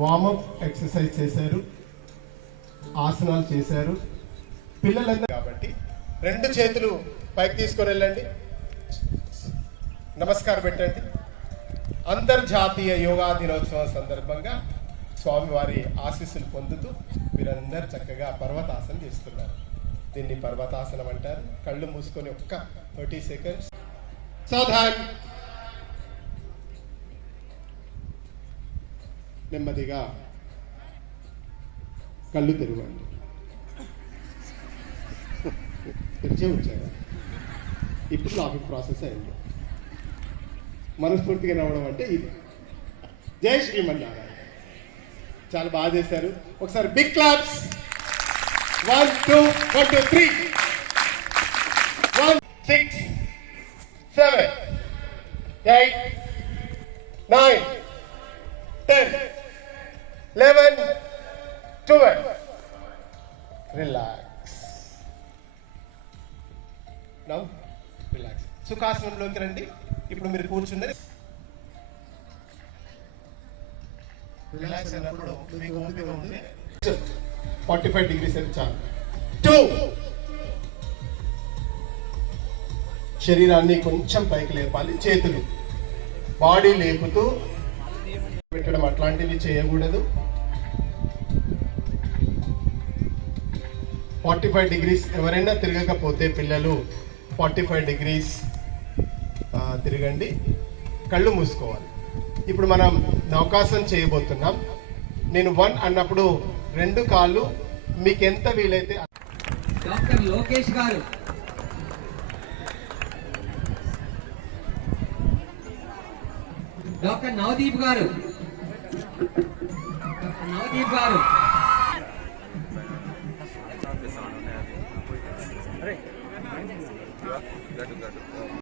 Warm up exercise చేశారు ఆసనాలు చేశారు. పిల్లలందరూ కాబట్టి రెండు చేతులు పైకి తీసుకొని వెళ్ళండి. నమస్కారం పెట్టండి. అంతర్జాతీయ యోగా దినోత్సవం సందర్భంగా స్వామివారి ఆశీస్సులు పొందుతూ మీరందరూ చక్కగా పర్వతాసనం చేస్తున్నారు. దీన్ని పర్వతాసనం అంటారు. కళ్ళు మూసుకొని ఒక్క థర్టీ సెకండ్స్. సాధారణ నెమ్మదిగా కళ్ళు తెరవండి. తెరిచే ఉంచారు. ఇప్పుడు లాఫింగ్ ప్రాసెస్ అయింది. మనస్ఫూర్తిగా నవ్వడం అంటే ఇది. జై శ్రీమన్నారాయణ. చాలా బాగా చేశారు. ఒకసారి big claps one two one two three one six seven eight nine ten eleven twelve relax now relax సుఖాసనంలోకి రండి. ఇప్పుడు మీరు కూర్చున్నది రిలాక్స్ అయినప్పుడు మీకు ఓపిక ఉంది ఫార్టీ ఫైవ్ డిగ్రీస్ అయితే చాలు. టూ శరీరాన్ని కొంచెం పైకి లేపాలి. చేతులు. బాడీ లేపుతూ పెట్టడం అట్లాంటివి చేయకూడదు. ఫార్టీ ఫైవ్ డిగ్రీస్ ఎవరైనా తిరగకపోతే పిల్లలు ఫార్టీ ఫైవ్ డిగ్రీస్ తిరగండి. కళ్ళు మూసుకోవాలి. ఇప్పుడు మనం నౌకాసనం చేయబోతున్నాం. నేను వన్ అన్నప్పుడు రెండు కాళ్ళు మీకు ఎంత వీలైతే డాక్టర్ లోకేష్ గారు. డాక్టర్ నవదీప్ గారు. డాక్టర్ నవదీప్ గారు అరే గట్టు గట్టు